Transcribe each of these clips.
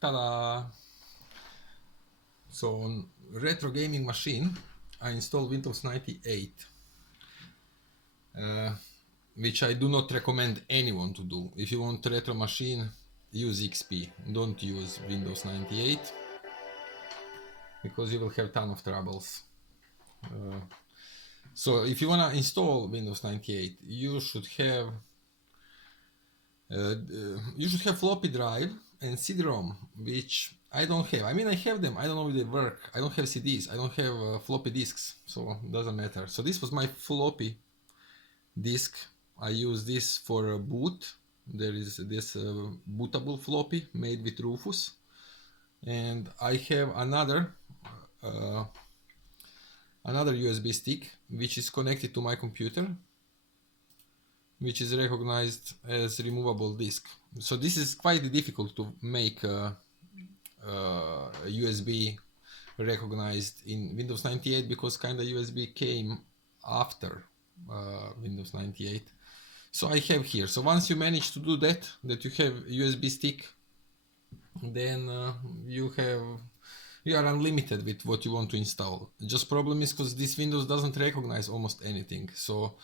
Ta-da! So on retro gaming machine, I installed Windows 98, which I do not recommend anyone to do. If you want retro machine, use XP. Don't use Windows 98 because you will have ton of troubles. So if you wanna install Windows 98, you should have floppy drive and CD-ROM, which I don't have. I mean, I have them. I don't know if they work. I don't have CDs. I don't have floppy disks, so it doesn't matter. So this was my floppy disk. I use this for a boot. There is this bootable floppy made with Rufus, and I have another USB stick which is connected to my computer, which is recognized as removable disk. So this is quite difficult to make USB recognized in Windows 98 because kind of USB came after Windows 98. So I have here. So once you manage to do that you have USB stick, then you are unlimited with what you want to install. Just problem is because this Windows doesn't recognize almost anything. So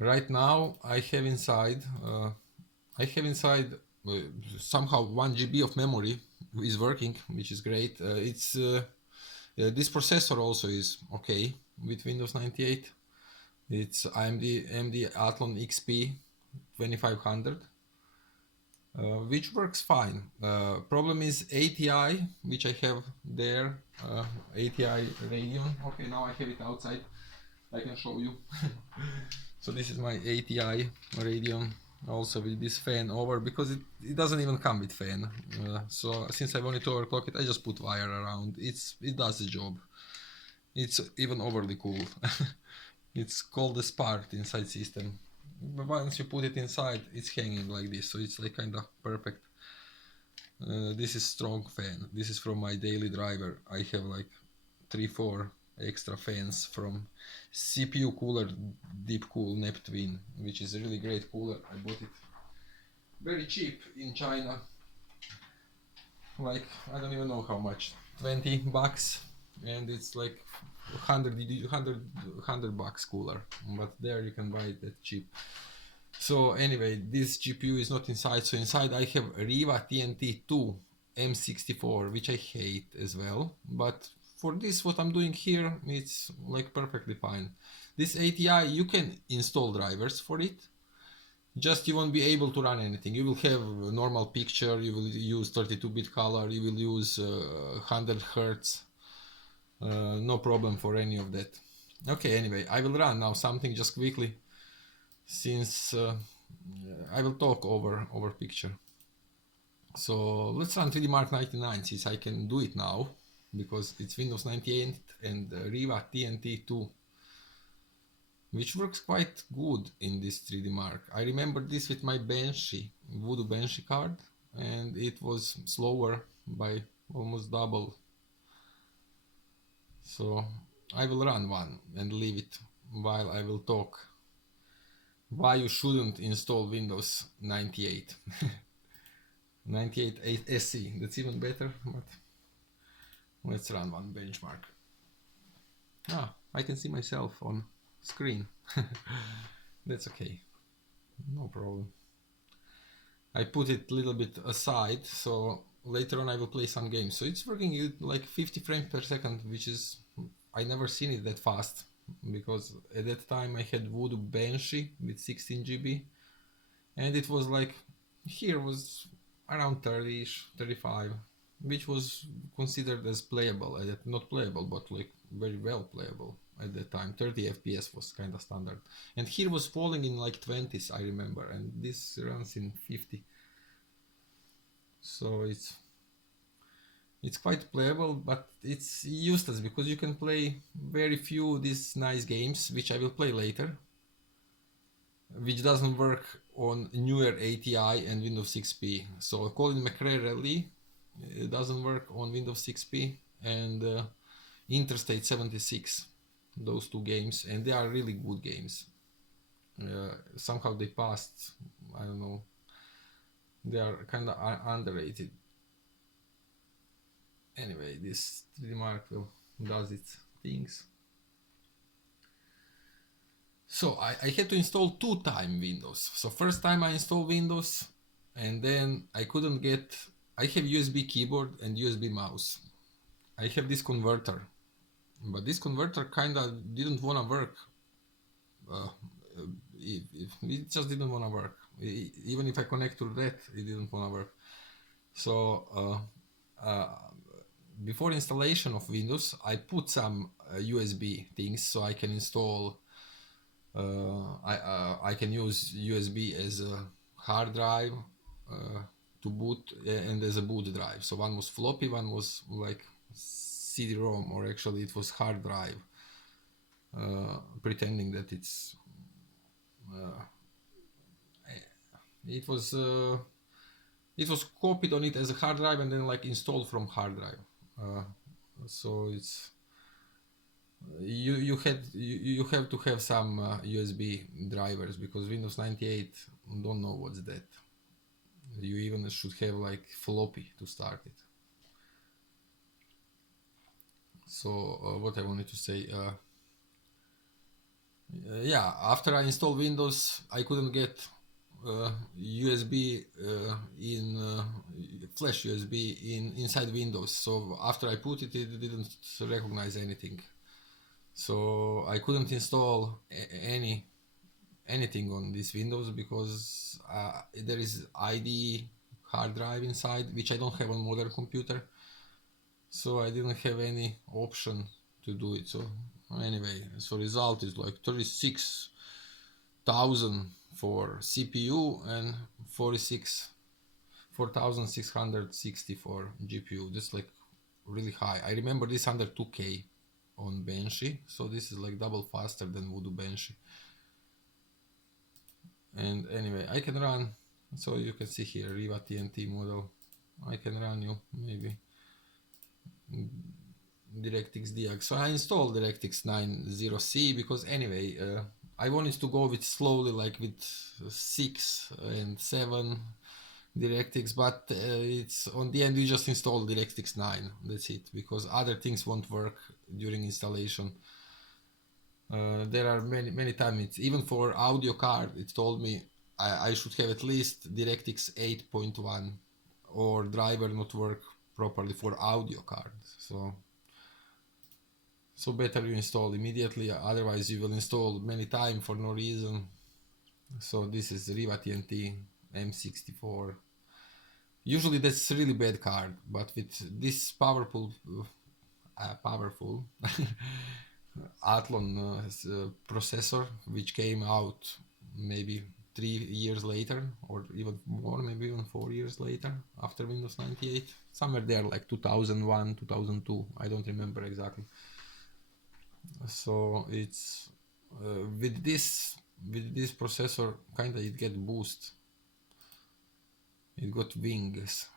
right now I have inside somehow 1 GB of memory is working, which is great. This processor also is okay with Windows 98. It's AMD Athlon XP 2500, which works fine. Problem is ATI, which I have there, ATI Radeon. Okay, now I have it outside. I can show you. So this is my ATI Radeon, also with this fan over, because it doesn't even come with fan. So since I wanted to overclock it, I just put wire around. It does the job. It's even overly cool. It's called the Spark inside system. But once you put it inside, it's hanging like this, so it's like kind of perfect. This is strong fan. This is from my daily driver. I have like 3-4 extra fans from CPU cooler, Deep Cool Neptune, which is a really great cooler. I bought it very cheap in China, like I don't even know how much, 20 bucks, and it's like 100 bucks cooler, but there you can buy it that cheap. So anyway, this GPU is not inside, so inside I have Riva TNT 2 m64, which I hate as well, but for this what I'm doing here, it's like perfectly fine. This ATI, you can install drivers for it, just you won't be able to run anything. You will have a normal picture, you will use 32-bit color, you will use 100 Hertz, no problem for any of that. Okay, anyway, I will run now something just quickly, since I will talk over picture. So let's run 3D Mark 99, since I can do it now, because it's Windows 98 and Riva TNT 2, which works quite good in this 3D Mark. I remember this with my Banshee, Voodoo Banshee card, and it was slower by almost double. So I will run one and leave it while I will talk why you shouldn't install Windows 98. 98 SE, that's even better, but let's run one benchmark. I can see myself on screen. That's okay, no problem. I put it a little bit aside, so later on I will play some games. So it's working at like 50 frames per second, which is, I never seen it that fast, because at that time I had Voodoo Banshee with 16 GB, and it was like, here was around 30ish, 35, which was considered as playable, not playable, but like very well playable at that time. 30 FPS was kind of standard, and here was falling in like 20s, I remember, and this runs in 50. So it's quite playable, but it's useless because you can play very few these nice games, which I will play later, which doesn't work on newer ATI and Windows XP. So Colin McRae Rally, it doesn't work on Windows XP, and Interstate 76, those two games, and they are really good games. Somehow they passed, I don't know, they are kind of underrated. Anyway, this 3D Mark will does its things. So I had to install 2-time Windows. So first time I installed Windows, and then I couldn't get. I have USB keyboard and USB mouse. I have this converter, but this converter kinda didn't wanna work. It just didn't wanna work. Even if I connect to that, it didn't wanna work. So before installation of Windows, I put some USB things so I can install. I can use USB as a hard drive to boot and as a boot drive. So one was floppy, one was like CD-ROM, or actually it was hard drive, pretending that it's it was copied on it as a hard drive and then like installed from hard drive. So it's you have to have some USB drivers, because Windows 98 don't know what's that. You even should have like floppy to start it. So what I wanted to say, yeah, after I installed Windows, I couldn't get USB in flash USB inside Windows. So after I put it, it didn't recognize anything. So I couldn't install anything on this Windows, because there is ID hard drive inside, which I don't have on modern computer. So I didn't have any option to do it. So anyway, so result is like 36,000 for CPU and 4,660 for GPU. That's like really high. I remember this under 2K on Banshee, so this is like double faster than Voodoo Banshee. And anyway, I can run, so you can see here Riva TNT model. I can run you maybe DirectX Diag. So I installed DirectX 90C because anyway, I wanted to go with slowly, like with 6 and 7 DirectX, but it's on the end you just install DirectX 9. That's it, because other things won't work during installation. There are many times, even for audio card, it told me I should have at least DirectX 8.1 or driver not work properly for audio card. So better you install immediately, otherwise you will install many times for no reason. So this is Riva TNT m64. Usually that's really bad card, but with this powerful Athlon processor, which came out maybe 3 years later, or even more, maybe even 4 years later, after Windows 98, somewhere there, like 2001, 2002, I don't remember exactly. So it's with this processor, kinda it get boost. It got wings.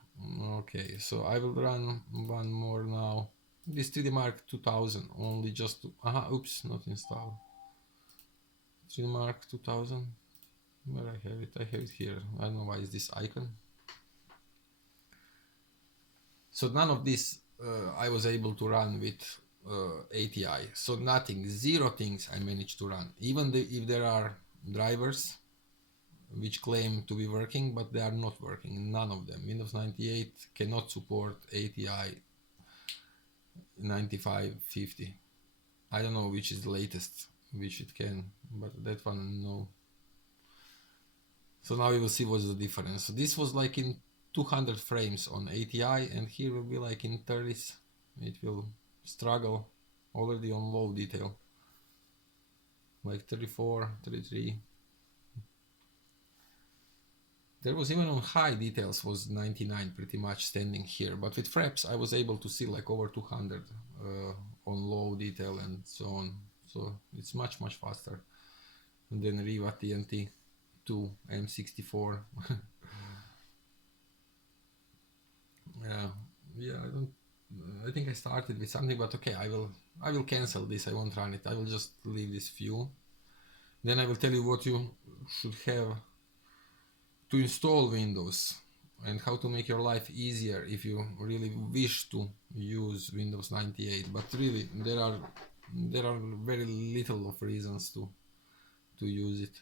Okay, so I will run one more now. This 3D Mark 2000, only just to, oops, not installed. 3D Mark 2000, where I have it? I have it here. I don't know why is this icon. So none of this I was able to run with ATI. So nothing, 0 things I managed to run. Even if there are drivers which claim to be working, but they are not working, none of them. Windows 98 cannot support ATI 9550. I don't know which is the latest which it can, but that one no. So now we will see what's the difference. So this was like in 200 frames on ATI, and here will be like in 30s. It will struggle already on low detail, like 34, 33. There was even on high details was 99 pretty much standing here, but with fraps I was able to see like over 200 on low detail and so on. So it's much faster than Riva TNT 2 m64. Yeah, I think I started with something, but okay, I will cancel this. I won't run it. I will just leave this view. Then I will tell you what you should have to install Windows. and how to make your life easier if you really wish to use Windows 98. But really, there are very little of reasons to use it.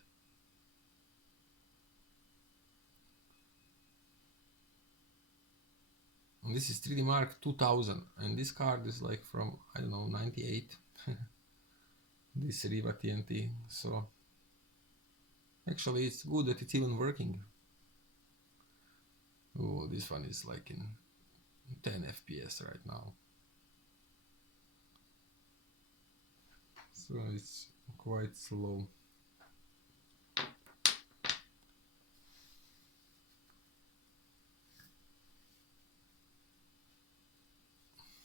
And this is 3D Mark 2000, and this card is like from, I don't know, 98. This Riva TNT. So actually it's good that it's even working. Oh, this one is like in 10 FPS right now. So it's quite slow.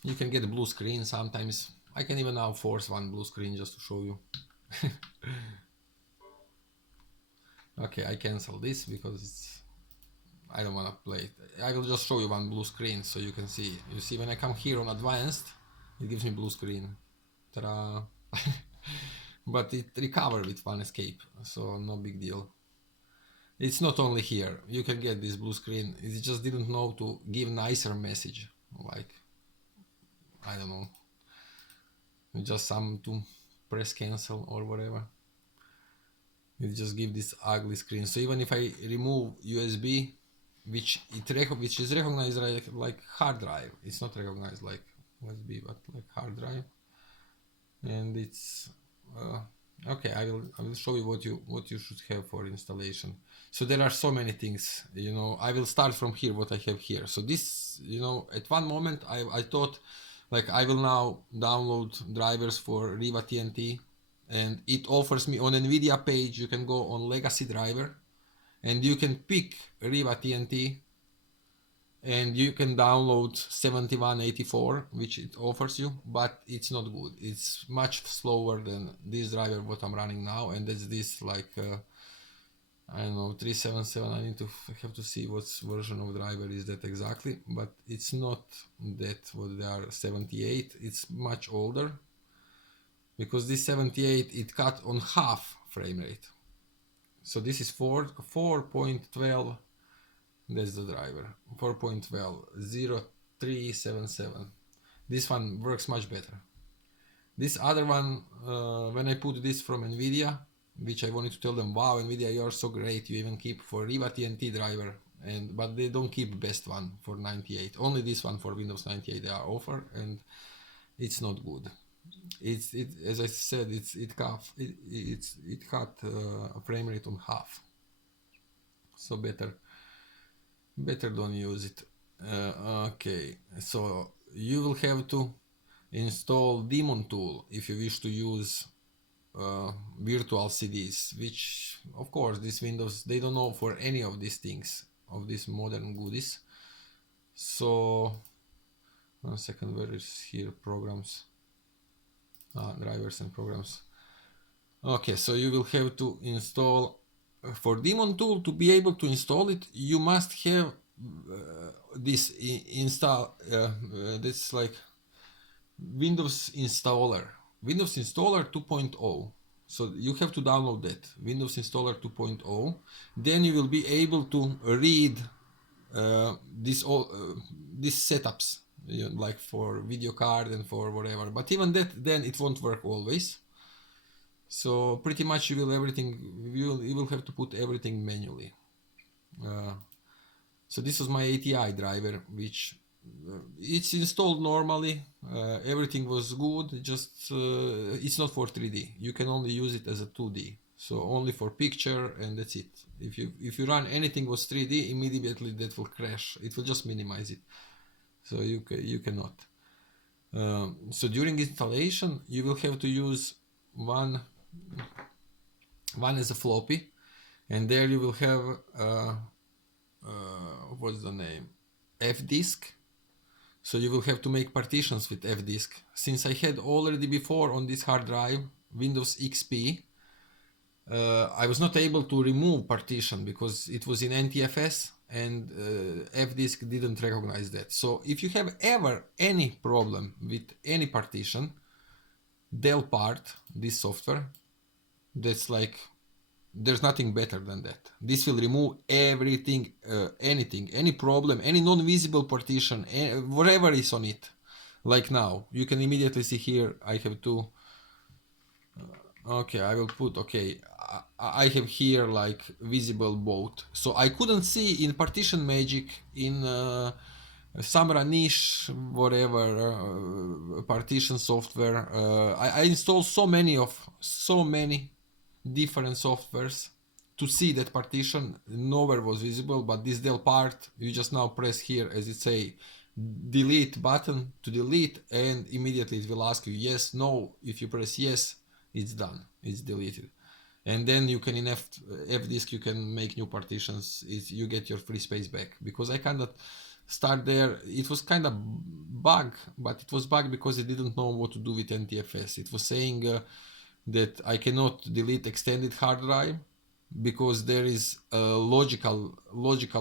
You can get a blue screen sometimes. I can even now force one blue screen just to show you. Okay, I cancel this because I don't want to play it. I will just show you one blue screen so you can see. You see, when I come here on advanced, it gives me blue screen. Ta-da! But it recovers with one escape, so no big deal. It's not only here. You can get this blue screen. It just didn't know to give nicer message. Like, I don't know. Just some to press cancel or whatever. It just give this ugly screen. So even if I remove USB, which is recognized like hard drive, it's not recognized like USB, but like hard drive, and it's okay. I will show you what you should have for installation. So there are so many things, you know. I will start from here, what I have here. So this, you know, at one moment I thought like I will now download drivers for Riva TNT, and it offers me on NVIDIA page, you can go on legacy driver and you can pick Riva TNT and you can download 7184, which it offers you, but it's not good. It's much slower than this driver what I'm running now, and that's this like I don't know, 377. I have to see what version of driver is that exactly, but it's not that what they are 78. It's much older, because this 78 it cut on half frame rate. So this is 4.12. That's the driver, 4.12 0377. This one works much better. This other one, when I put this from NVIDIA, which I wanted to tell them, wow, NVIDIA, you are so great, you even keep for Riva TNT driver, but they don't keep best one for 98. Only this one for Windows 98 they are offer, and it's not good. It as I said, it cut frame rate on half. So better don't use it. Okay, so you will have to install daemon tool if you wish to use virtual CDs, which of course this Windows, they don't know for any of these things, of these modern goodies. So 1 second, where is here programs, drivers and programs. Okay, so you will have to install for daemon tool. To be able to install it, you must have this install this like Windows installer 2.0. So you have to download that Windows installer 2.0. Then you will be able to read these setups, you know, like for video card and for whatever. But even that, then it won't work always. So pretty much you will have to put everything manually. So this was my ATI driver, which it's installed normally. Everything was good. Just it's not for 3D. You can only use it as a 2D. So only for picture, and that's it. If you run anything was 3D, immediately that will crash. It will just minimize it. So you cannot. So during installation, you will have to use one as a floppy, and there you will have what's the name, F-disk. So you will have to make partitions with F-disk. Since I had already before on this hard drive Windows XP, I was not able to remove partition because it was in NTFS, and F-disk didn't recognize that. So if you have ever any problem with any partition, Delpart, this software, that's like there's nothing better than that. This will remove everything, anything, any problem, any non-visible partition, whatever is on it. Like now, you can immediately see here, I have two. Okay, I will put, okay, I have here like visible both. So I couldn't see in partition magic, in Samra niche, whatever, partition software. I installed so many different softwares to see that partition. Nowhere was visible, but this del part, you just now press here, as it say, delete button to delete, and immediately it will ask you yes, no. If you press yes, it's done, it's deleted. And then you can in F-disk you can make new partitions. You get your free space back, because I cannot start there. It was kind of bug, but it was bug because it didn't know what to do with NTFS. It was saying that I cannot delete extended hard drive because there is a logical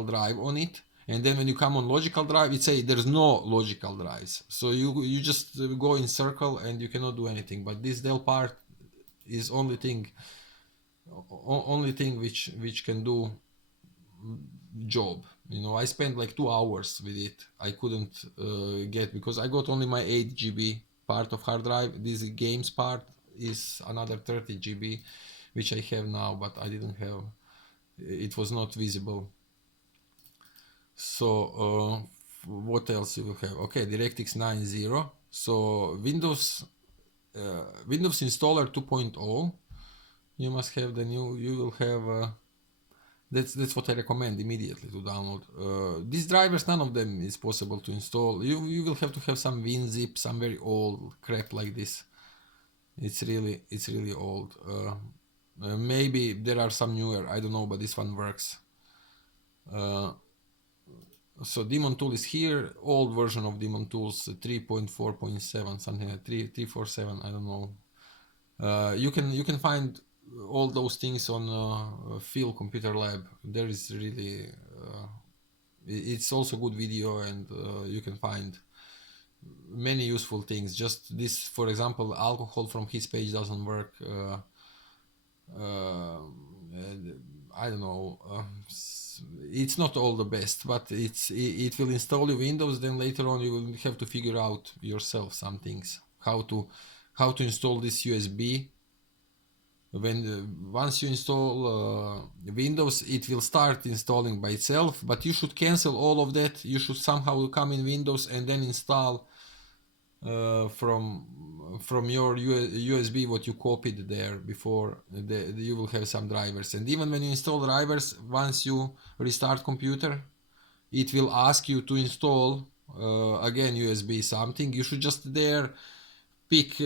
drive on it. And then when you come on logical drive, it say there's no logical drives. So you just go in circle and you cannot do anything. But this del part is only thing which can do job. You know, I spent like 2 hours with it. I couldn't get, because I got only my 8 GB part of hard drive. This games part is another 30 GB, which I have now, but I didn't have. It was not visible. So what else you will have? Okay, DirectX 9.0. So Windows installer 2.0. You must have the new. You will have. That's what I recommend immediately to download. These drivers, none of them is possible to install. You will have to have some WinZip, some very old crap like this. It's really old. Maybe there are some newer, I don't know, but this one works. So Daemon Tool is here. Old version of Daemon Tools 3.4.7, something like 347. I don't know. You can find all those things on Phil Computer Lab. There is really it's also good video, and you can find many useful things. Just this, for example, alcohol from his page doesn't work. I don't know. It's not all the best, but it will install you Windows. Then later on you will have to figure out yourself some things, how to install this USB. Once you install Windows, it will start installing by itself, but you should cancel all of that. You should somehow come in Windows and then install from your USB what you copied there before. You will have some drivers, and even when you install drivers, once you restart computer, it will ask you to install again USB something. You should just there pick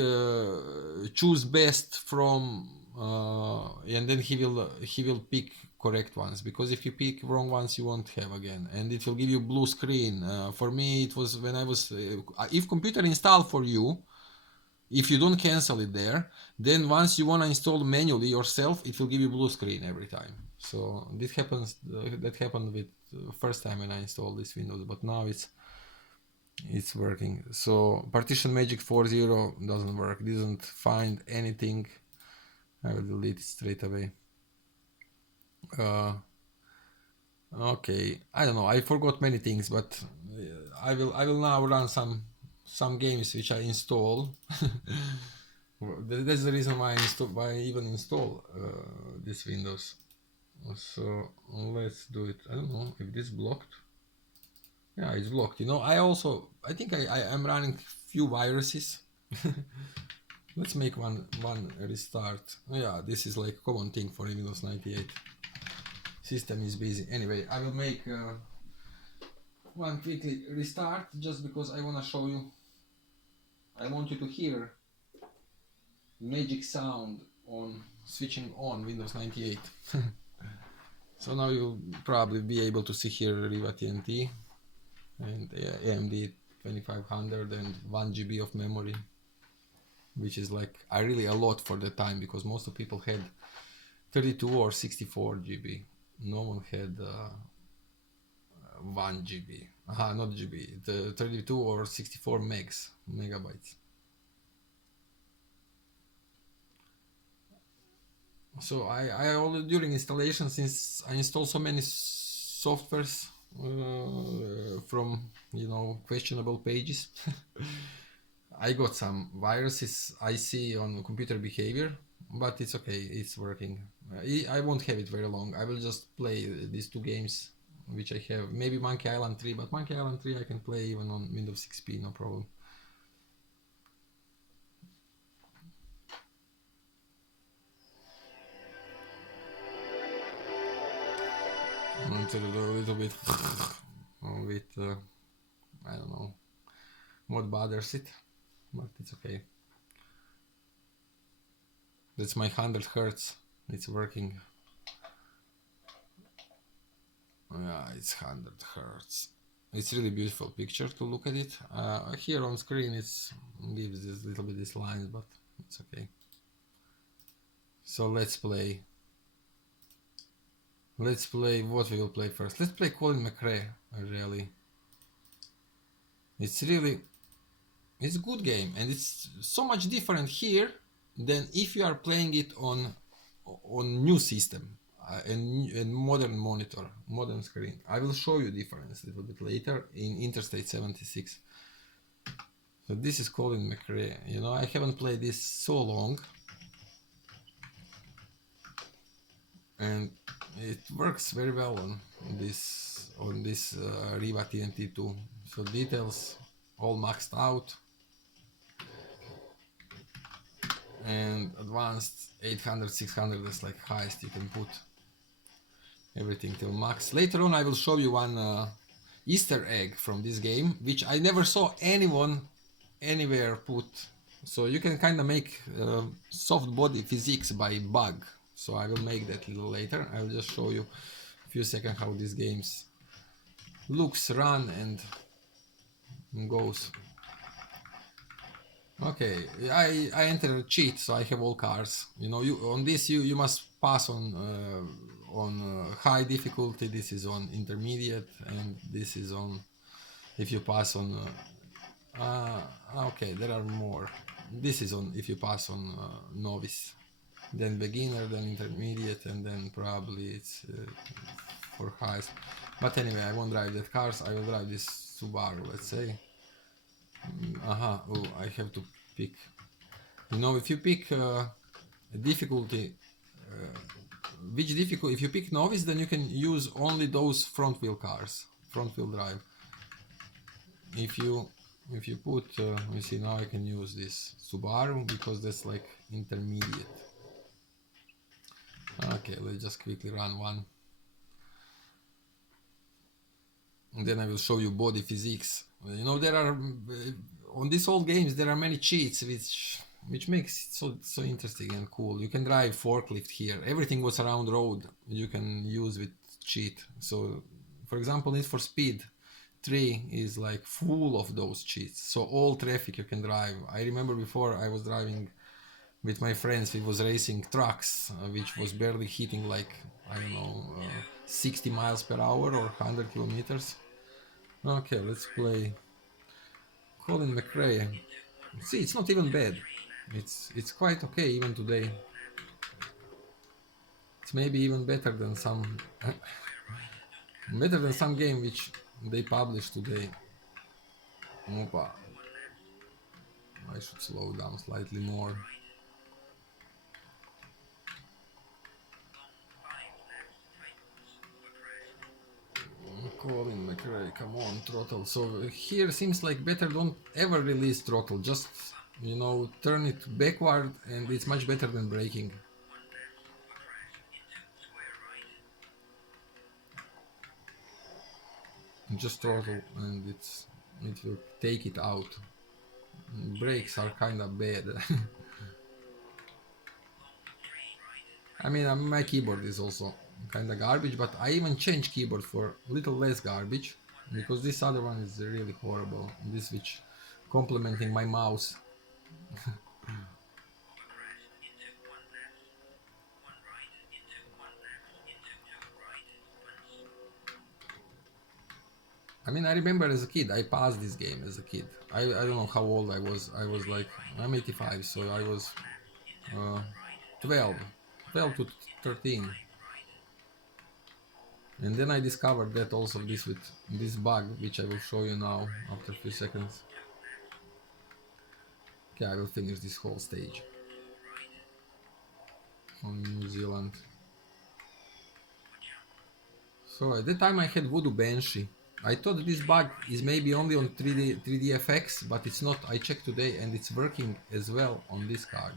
choose best from and then he will pick correct ones, because if you pick wrong ones you won't have again, and it will give you blue screen. For me it was when I was if computer install for you, if you don't cancel it there, then once you want to install manually yourself, it will give you blue screen every time. So this happens that happened with first time when I installed this Windows, but now it's working. So partition magic 4.0 doesn't work, doesn't find anything. I will delete it straight away. Okay, I don't know, I forgot many things, but I will now run some games which I install. That's the reason why I even install this Windows. So let's do it. I don't know if this is blocked. Yeah, it's blocked. You know, I think I'm running few viruses. Let's make one restart. Yeah, this is like a common thing for Windows 98. System is busy. Anyway, I will make one quickly restart, just because I want to show you. I want you to hear magic sound on switching on Windows 98. So now you'll probably be able to see here Riva TNT and AMD 2500 and 1 GB of memory, which is like really a lot for the time, because most of people had 32 or 64 GB. No one had 1 GB. Not GB, the 32 or 64 megabytes. So I already during installation, since I install so many softwares from questionable pages, I got some viruses I see on computer behavior, but it's okay, it's working. I won't have it very long. I will just play these two games which I have. Maybe Monkey Island 3, but Monkey Island 3 I can play even on Windows XP, no problem. Until a little bit with I don't know what bothers it, but it's okay. That's my 100 hertz. It's working. Yeah, it's 100 hertz. It's really beautiful picture to look at it. Here on screen it gives this little bit these lines, but it's okay. So let's play. Let's play what we will play first. Let's play Colin McRae. Really, it's a good game, and it's so much different here than if you are playing it on new system and modern monitor, modern screen. I will show you difference a little bit later in Interstate 76. So this is Colin McRae. I haven't played this so long, and it works very well on this Riva TNT 2. So details all maxed out, and advanced 800 600 is like highest you can put everything till max. Later on I will show you one Easter egg from this game which I never saw anyone anywhere put. So you can kind of make soft body physics by bug. So I will make that a little later. I will just show you a few seconds how these games looks, run and goes. Okay, I enter a cheat, so I have all cars. On this you must pass on high difficulty. This is on intermediate, and this is on if you pass on. Okay, there are more. This is on if you pass on novice, then beginner, then intermediate, and then probably it's for highest. But anyway, I won't drive that cars. I will drive this Subaru, let's say. Oh, I have to pick. If you pick difficulty, if you pick novice, then you can use only those front wheel cars, front wheel drive. If you put, you see, now I can use this Subaru because that's like intermediate. Okay, let's just quickly run one. And then I will show you body physics. There are on these old games there are many cheats which makes it so interesting and cool. You can drive forklift here. Everything was around road you can use with cheat. So for example, Need for Speed 3 is like full of those cheats. So all traffic you can drive. I remember before I was driving with my friends, we was racing trucks which was barely hitting like, I don't know, 60 miles per hour or 100 kilometers. Okay, let's play Colin McRae. See, it's not even bad. It's quite okay even today. It's maybe even better than some game which they published today. Opa. I should slow down slightly more. Colin McRae, come on, throttle. So here seems like better don't ever release throttle, just turn it backward, and it's much better than braking. Just throttle and it will take it out. Brakes are kind of bad. I mean, my keyboard is also kind of garbage, but I even changed keyboard for a little less garbage because this other one is really horrible. This which complementing my mouse. I mean, I remember as a kid, I passed this game as a kid. I don't know how old I was. I was like, I'm 85, so I was 12, 12 to 13. And then I discovered that also this with this bug, which I will show you now after a few seconds. Okay, I will finish this whole stage on New Zealand. So at that time I had Voodoo Banshee. I thought this bug is maybe only on 3D but it's not. I checked today and it's working as well on this card.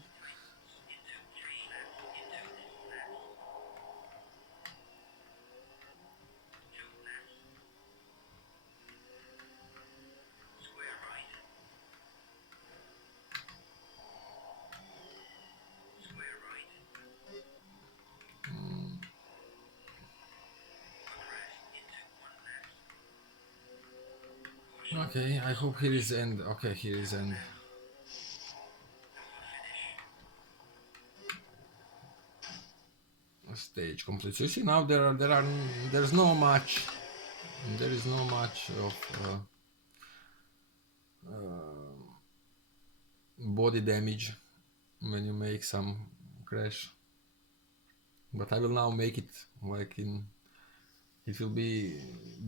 Okay, I hope here is end. Okay, here is end. Stage complete. So you see now there's no much. There is no much of body damage when you make some crash. But I will now make it like in. It will be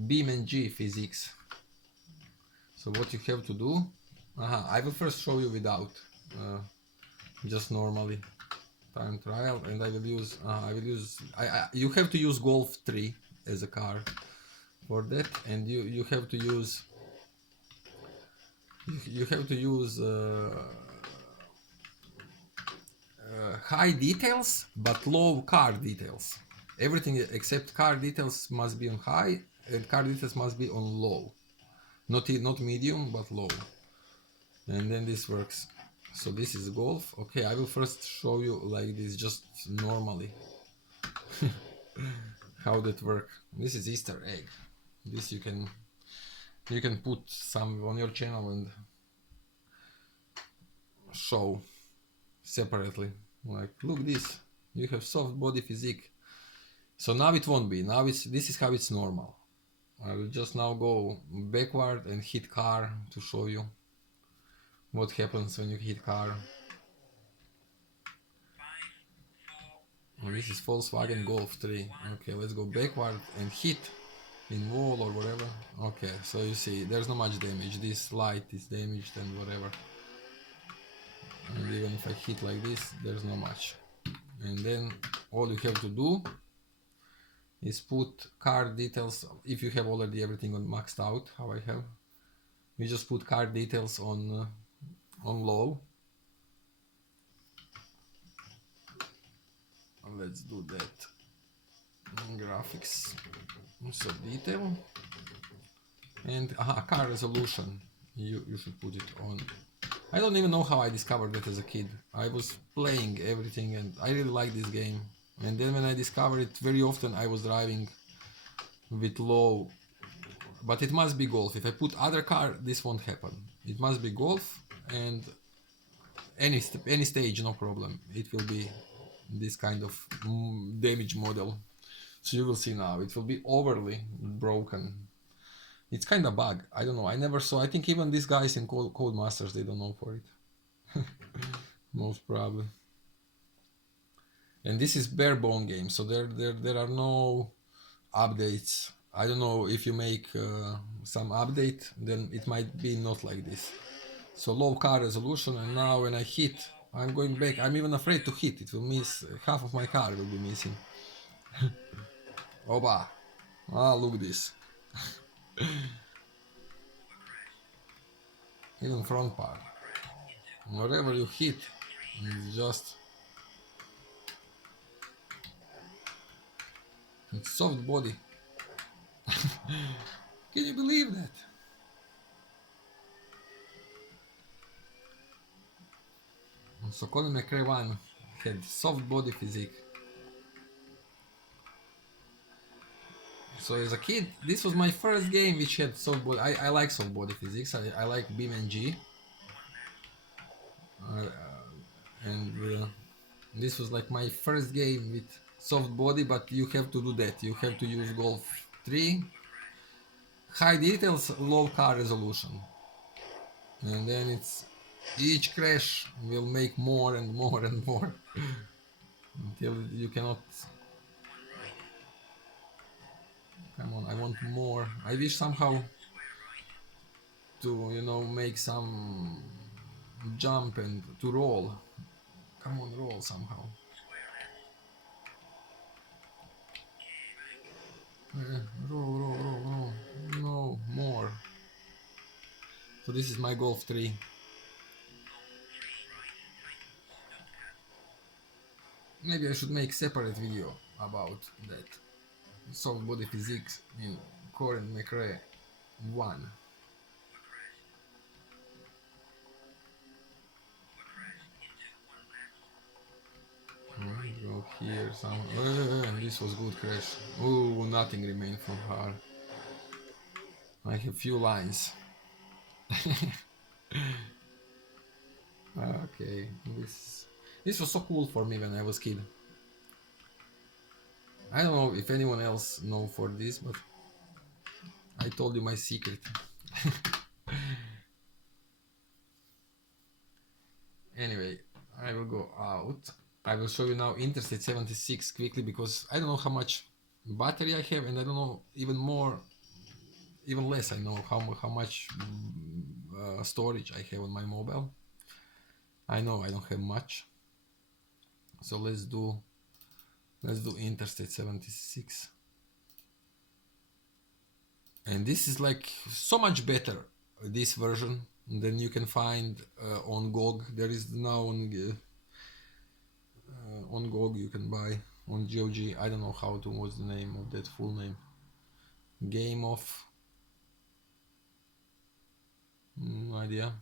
BeamNG physics. So what you have to do, I will first show you without, just normally, time trial, and I will use, you have to use Golf 3 as a car for that, and you have to use, high details but low car details. Everything except car details must be on high, and car details must be on low. Not medium, but low. And then this works. So this is Golf. Okay, I will first show you like this, just normally. How that work. This is Easter egg. This you can put some on your channel and show separately. Like, look this. You have soft body physique. So now it won't be. Now this is how it's normal. I will just now go backward and hit car to show you what happens when you hit car. And this is Volkswagen Golf 3. Okay, let's go backward and hit in wall or whatever. Okay, so you see there's not much damage. This light is damaged and whatever. And even if I hit like this, there's not much. And then all you have to do is put car details. If you have already everything on maxed out, how I have, you just put car details on low. Let's do that. Graphics, so detail, and car resolution. You should put it on. I don't even know how I discovered that as a kid. I was playing everything and I really like this game. And then when I discovered it, very often I was driving with low, but it must be Golf. If I put other car, this won't happen. It must be Golf, and any stage, no problem. It will be this kind of damage model. So you will see now, it will be overly broken. It's kind of bug. I don't know. I never saw. I think even these guys in Codemasters, they don't know for it. Most probably. And this is bare bone game, so there are no updates. I don't know if you make some update, then it might be not like this. So low car resolution, and now when I hit, I'm going back. I'm even afraid to hit. It will miss. Half of my car will be missing. Oba! Ah, look this. Even front part. Whatever you hit, it's just. It's soft body. Can you believe that? So Colin McRae 1 had soft body physique. So as a kid, this was my first game which had soft body. I like soft body physics. I like BeamNG. And this was like my first game with soft body, but you have to do that. You have to use Golf 3, high details, low car resolution, and then it's each crash will make more and more and more until you cannot. Come on, I want more. I wish somehow to, you know, make some jump and to roll. Come on, roll somehow. Roll. No, more. So this is my Golf 3. Maybe I should make separate video about that. Soft body physics in Colin McRae 1. Go here, some. This was good crash. Oh, nothing remained from her. I have few lines. Okay, this was so cool for me when I was kid. I don't know if anyone else know for this, but I told you my secret. Anyway, I will go out. I will show you now Interstate 76 quickly because I don't know how much battery I have, and I don't know even less I know how much storage I have on my mobile. I know I don't have much, so let's do Interstate 76. And this is like so much better, this version, than you can find on GOG. There is now on GOG you can buy on GOG. I don't know what's the name of that full name. Game of, no idea.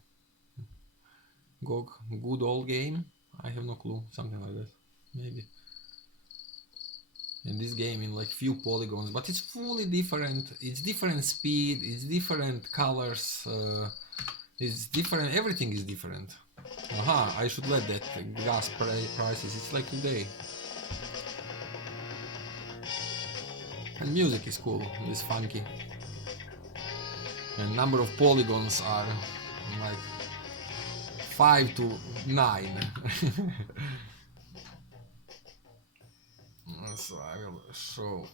GOG, good old game. I have no clue, something like that, maybe. And this game in like few polygons, but it's fully different. It's different speed, it's different colors, it's different, everything is different. Aha, I should let that gas prices, it's like today. And music is cool, it's funky. And number of polygons are like 5 to 9. So I will show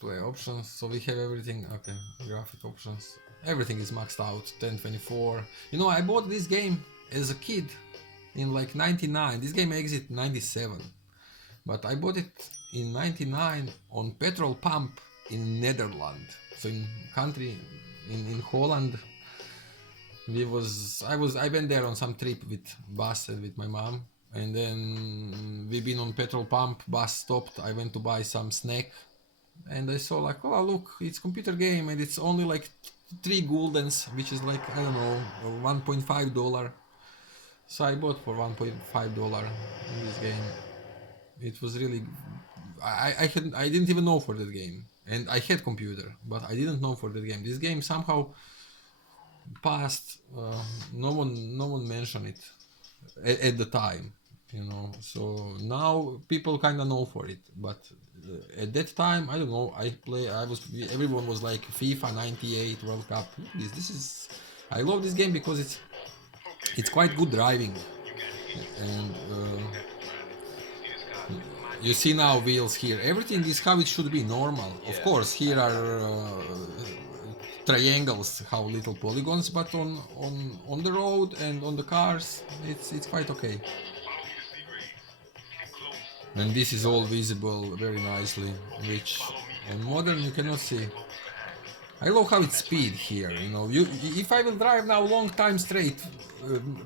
play options. So we have everything. Okay, graphic options. Everything is maxed out. 1024. You know, I bought this game as a kid in like 99. This game exit 97, but I bought it in 99 on petrol pump in Netherlands. So in country in Holland. I went there on some trip with bus and with my mom, and then we've been on petrol pump, bus stopped, I went to buy some snack, and I saw like, oh look, it's computer game and it's only like 3 guldens, which is like, I don't know, $1.5. So I bought for $1.5 this game. It was really, I didn't even know for that game, and I had computer, but I didn't know for that game. This game somehow passed, no one mentioned it at the time, you know. So now people kind of know for it, but at that time, I don't know. Everyone was like FIFA 98 World Cup. This is, I love this game because it's quite good driving, and you see now wheels here. Everything is how it should be normal. Of course, here are triangles, how little polygons, but on the road and on the cars, it's quite okay. And this is all visible very nicely, which on modern you cannot see. I love how it's speed here, you know. If I will drive now long time straight,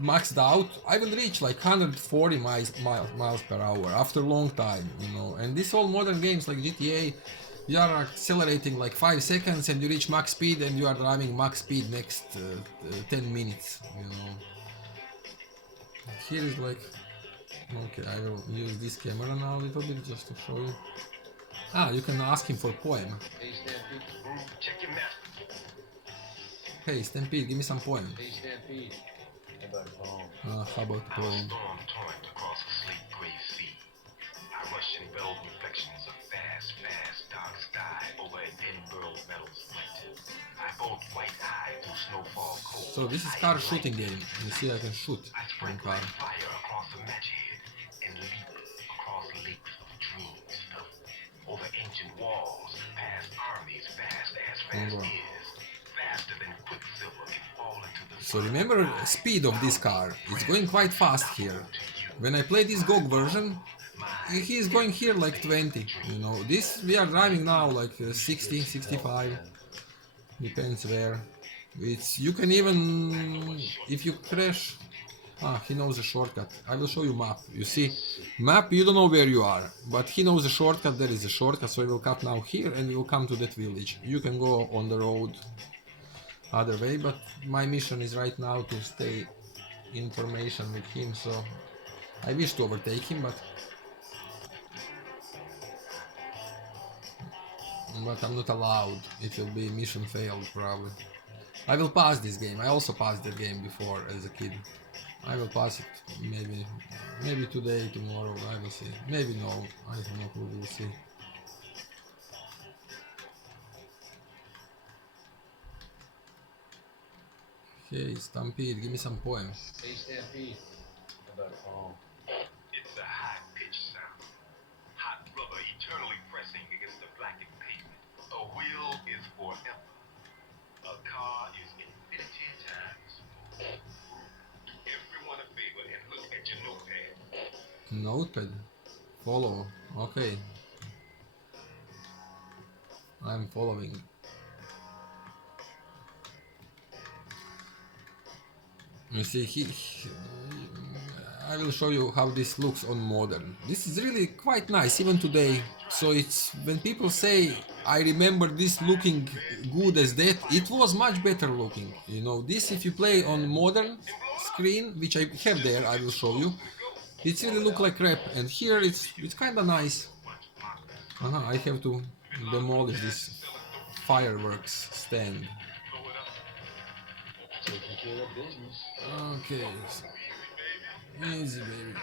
maxed out, I will reach like 140 miles per hour after long time, you know. And these all modern games like GTA, you are accelerating like 5 seconds and you reach max speed and you are driving max speed next 10 minutes, you know. Here is like, okay, I will use this camera now a little bit just to show you. Ah, you can ask him for a poem. Hey Stampede, give me some poem. Hey Stampede. How about the poem? So this is car shooting game. You see I can shoot from car. So remember speed of this car, it's going quite fast here. When I play this GOG version, he is going here like 20, you know. This we are driving now like 60, 65, depends where. It's, you can even, if you crash, he knows a shortcut. I will show you map. You see, map, you don't know where you are, but he knows a shortcut. There is a shortcut, so we will cut now here and we will come to that village. You can go on the road other way, but my mission is right now to stay in formation with him, so I wish to overtake him, but I'm not allowed. It will be mission failed probably. I will pass this game. I also passed that game before as a kid. I will pass it maybe today, tomorrow, I will see. Maybe no, I don't know, we will see. Hey Stampede, give me some poem. Hey Stampede. About a poem. It's a high-pitched sound. Hot rubber eternally pressing against the blackened pavement. A wheel is forever. A car is infinity times. Do everyone a favor and look at your notepad. Notepad? Follow. Okay. I'm following. You see, I will show you how this looks on modern. This is really quite nice, even today. So it's, when people say, I remember this looking good as that, it was much better looking. You know, this if you play on modern screen, which I have there, I will show you, it really look like crap. And here it's kinda nice. I have to demolish this fireworks stand. Taking care of business. Okay. Easy, baby.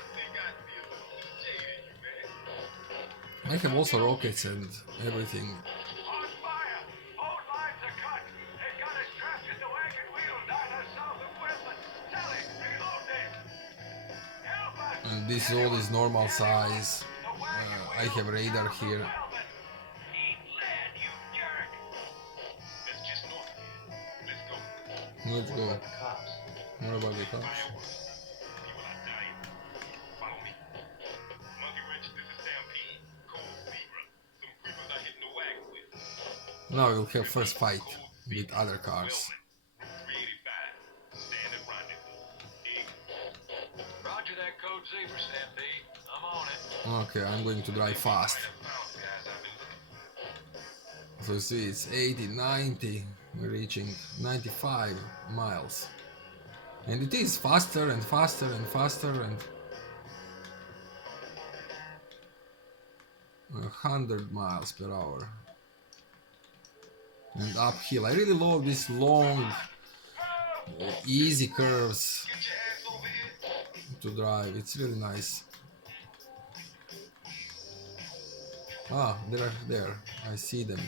I have also rockets and everything. And this all is normal size. I have radar here. Let's go. What about the cops? Now we'll have first fight with other cars. Roger that code zebra, Stampede. I'm on it. Okay, I'm going to drive fast. So you see, it's 80, 90, we're reaching 95 miles. And it is faster and faster and faster, and 100 miles per hour. And uphill. I really love these long, easy curves to drive. It's really nice. They're there. I see them.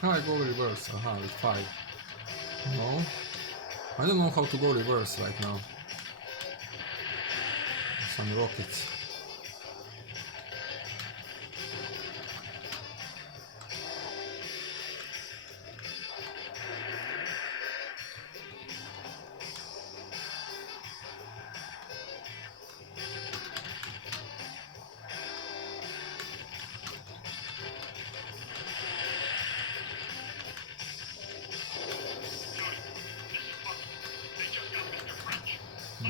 How I go reverse? With 5. No. I don't know how to go reverse right now. Some rockets.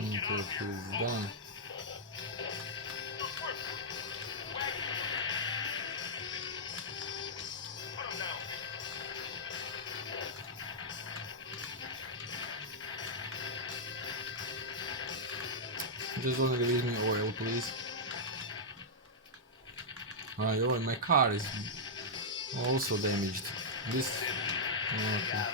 Okay, he's done. Just don't release me oil, please. Oil in my car is also damaged. This. Okay.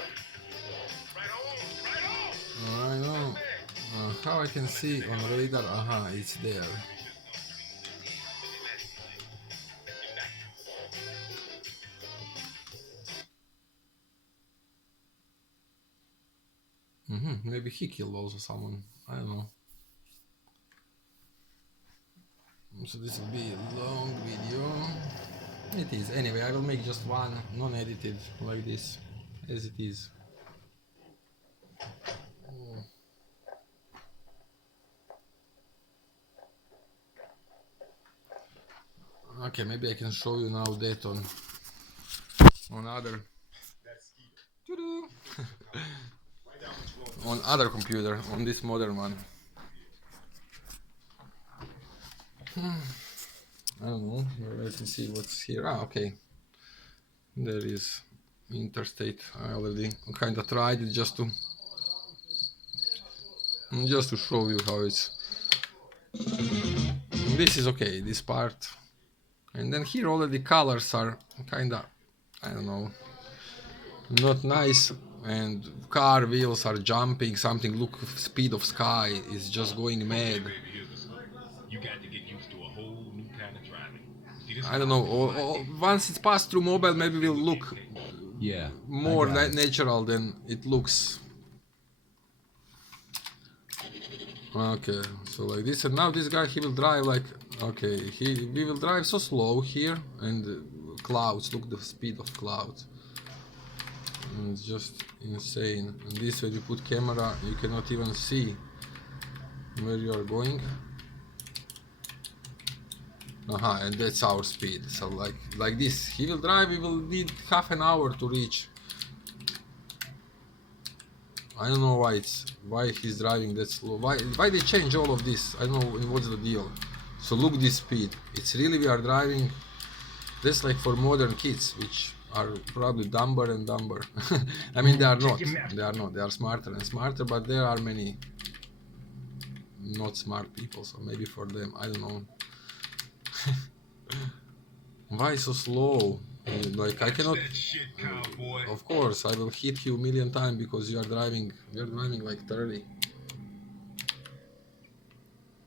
how I can see on radar? Aha, it's there. Maybe he killed also someone. I don't know. So this will be a long video. It is. Anyway, I will make just one non-edited like this, as it is. Okay, maybe I can show you now that on other on other computer, on this modern one. I don't know. Let me see what's here. Ah, okay. There is Interstate. I already kind of tried it just to show you how it's. This is okay. This part, and then here already colors are kind of, I don't know, not nice, and car wheels are jumping. Something. Look, speed of sky is just going mad. You got to get used to a whole new kind of driving. I don't know. Or once it's passed through mobile, maybe will look more natural than it looks. Okay, so like this, and now this guy, he will drive like, okay, we will drive so slow here, and clouds, look the speed of clouds. And it's just insane. And this, when you put camera, you cannot even see where you are going. Aha, and that's our speed. So like this, he will drive, we will need half an hour to reach. I don't know why he's driving that slow. Why they change all of this? I don't know what's the deal. So look this speed. It's really, we are driving. That's like for modern kids, which are probably dumber and dumber. I mean, they are not. They are not. They are smarter and smarter, but there are many not smart people. So maybe for them, I don't know. Why so slow? Like I cannot. Of course, I will hit you a million times because you are driving. You are driving like 30.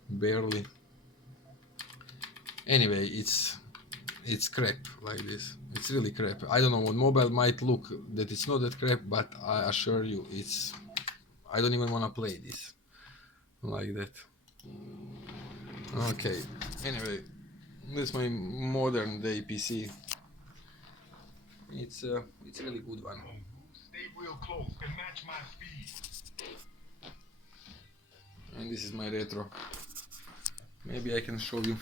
Barely. Anyway, it's crap like this. It's really crap. I don't know. On mobile might look that it's not that crap, but I assure you, it's. I don't even want to play this like that. Okay. Anyway. This is my modern day PC. It's a really good one. Stay real close and match my speed. And this is my retro. Maybe I can show you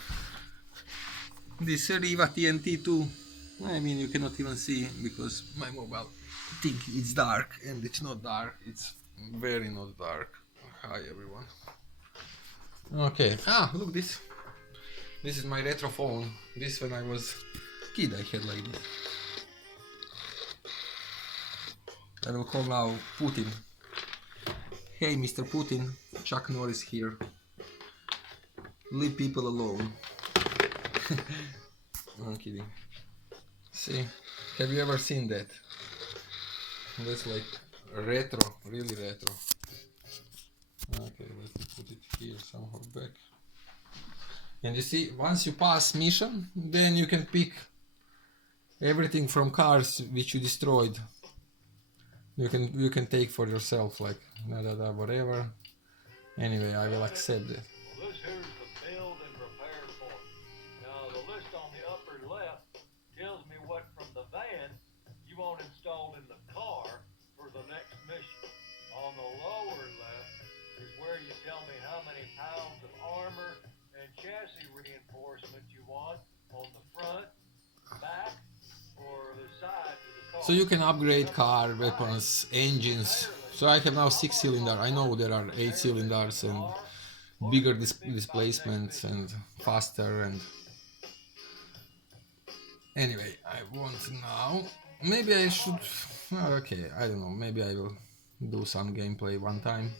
this Riva TNT too. I mean, you cannot even see because my mobile think it's dark, and it's not dark. It's very not dark. Hi everyone. Okay. Ah, look this. This is my retro phone. This when I was kid I had like this. I will call now Putin. Hey Mr. Putin, Chuck Norris here. Leave people alone. I'm kidding. See, have you ever seen that? That's like retro, really retro. Okay, let me put it here somehow back. And you see, once you pass mission, then you can pick everything from cars which you destroyed. You can take for yourself, like whatever. Anyway, I will accept it. Well, this here's the build and repair point. Now, the list on the upper left tells me what from the van you want installed in the car for the next mission. On the lower left is where you tell me how many pounds of armor and chassis reinforcement you want on the front, back, or the side of the car. So you can upgrade car, weapons, engines. So I have now 6 cylinder. I know there are 8 cylinders and bigger displacements and faster and. Anyway, I want now. Maybe I should. Okay, I don't know. Maybe I will do some gameplay one time.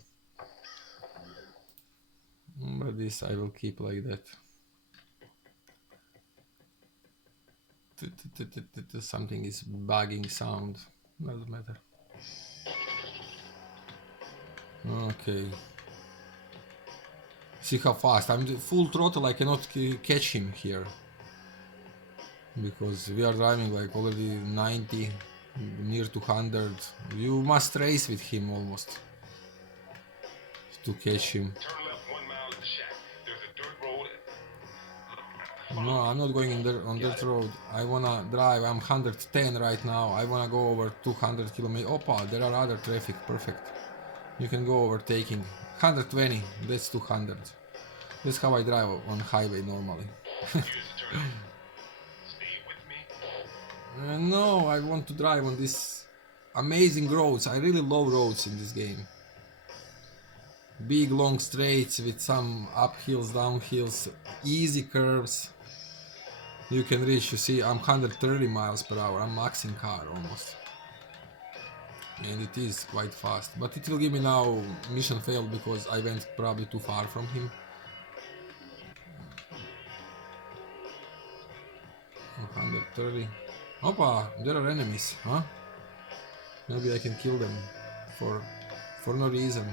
But this I will keep like that. Something is bugging sound. Doesn't matter. Okay. See how fast. I'm full throttle, I cannot catch him here. Because we are driving like already 90, near 200. You must race with him almost to catch him. Turn left 1 mile at the shack. There's a dirt road. No, I'm not going on that road. I wanna drive. I'm 110 right now. I wanna go over 200 kilometers. Opa, there are other traffic. Perfect. You can go overtaking. 120. That's 200. That's how I drive on highway normally. Here's the turn. Stay with me. No, I want to drive on these amazing roads. I really love roads in this game. Big long straights with some uphills, downhills, easy curves. You can reach, you see, I'm 130 miles per hour. I'm maxing car almost. And it is quite fast. But it will give me now mission failed because I went probably too far from him. 130. Opa, there are enemies, huh? Maybe I can kill them for no reason.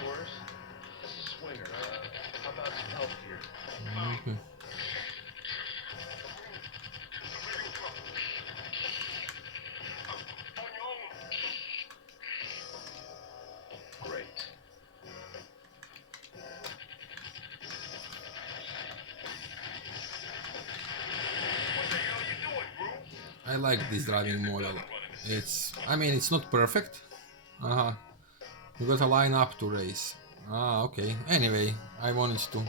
Course. Swinger. How about some help here? Okay. On your own. Great. What the hell are you doing, bro? I like this driving model. I mean, it's not perfect. You gotta line up to race. Okay. Anyway, I wanted to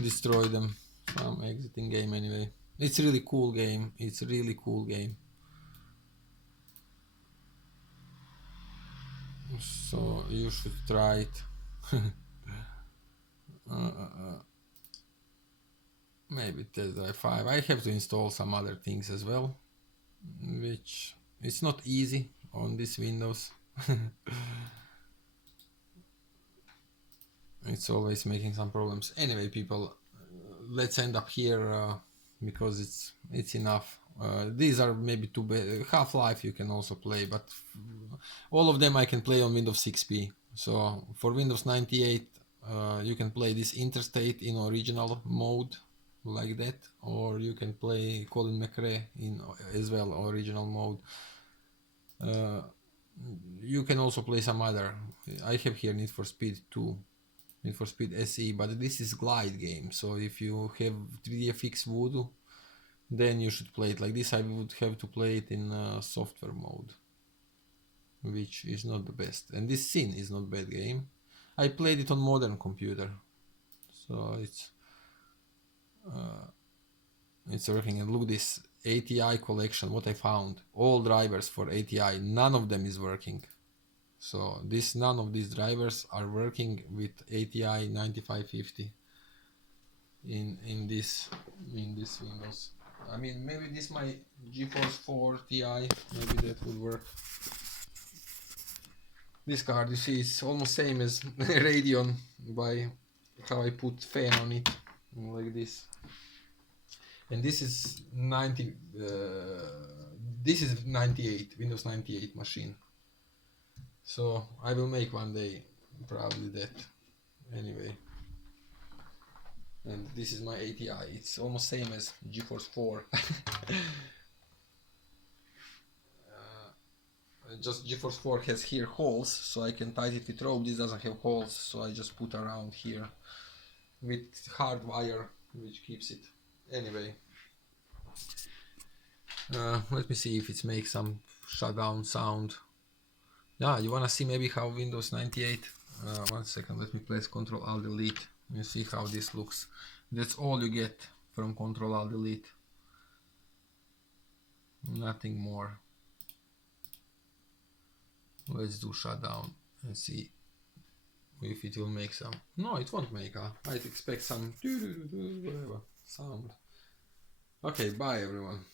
destroy them. I'm exiting game anyway. It's really cool game. It's really cool game. So you should try it. Maybe test drive 5. I have to install some other things as well, which it's not easy on this Windows. It's always making some problems. Anyway, people, let's end up here because it's enough. These are maybe too bad. Half-Life you can also play, but all of them I can play on Windows 6P. So for Windows 98 you can play this Interstate in original mode like that, or you can play Colin McRae in as well original mode. You can also play some other. I have here Need for Speed 2, Need for Speed SE, but this is glide game, so if you have 3DFX Voodoo, then you should play it like this. I would have to play it in software mode, which is not the best. And this Sin is not bad game. I played it on modern computer, so it's working. And look this ATI collection, what I found. All drivers for ATI, none of them is working. So none of these drivers are working with ATI 9550 in this Windows. I mean, maybe this my GeForce 4 Ti, maybe that would work. This card, you see, it's almost same as Radeon by how I put fan on it, like this. And this is 90. This is 98 Windows 98 machine. So I will make one day probably that. Anyway. And this is my ATI. It's almost same as GeForce 4. Just GeForce 4 has here holes, so I can tighten it with rope. This doesn't have holes, so I just put around here with hard wire, which keeps it. Anyway, let me see if it makes some shutdown sound. Yeah, you wanna see maybe how Windows 98. 1 second, let me press Ctrl Alt Delete. You see how this looks. That's all you get from Ctrl Alt Delete. Nothing more. Let's do shutdown and see if it will make some. No, it won't make. I'd expect some whatever sound. Okay, bye everyone.